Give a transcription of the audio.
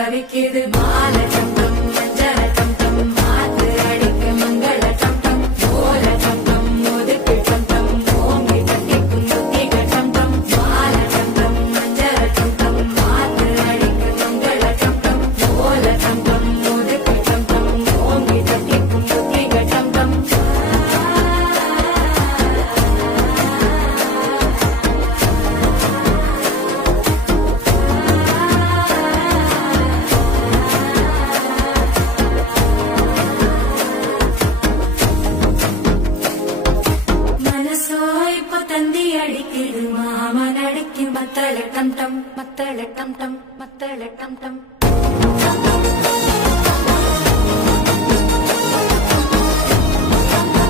தவிக்குது மால டம் டம் மஞ்சள டம் டம் மாத்து அடிக்க மங்கள டம் டம் ஓல டம் டம் ஒதுக்கு டம் டம் ஓங்கி கட்டிக்கும் முத்திக டம் டம் மால டம் டம் மஞ்சள டம் டம் மாத்து அடிக்க மங்கள டம் டம் ஓல டம் டம் ஒதுக்கு டம் டம் ஓங்கி கட்டிக்கும் முத்திக டம் டம் தந்தி அடிக்குது மாமன் அடிக்கு மத்தள டம் டம் மத்தள டம் டம் மத்தள டம் டம்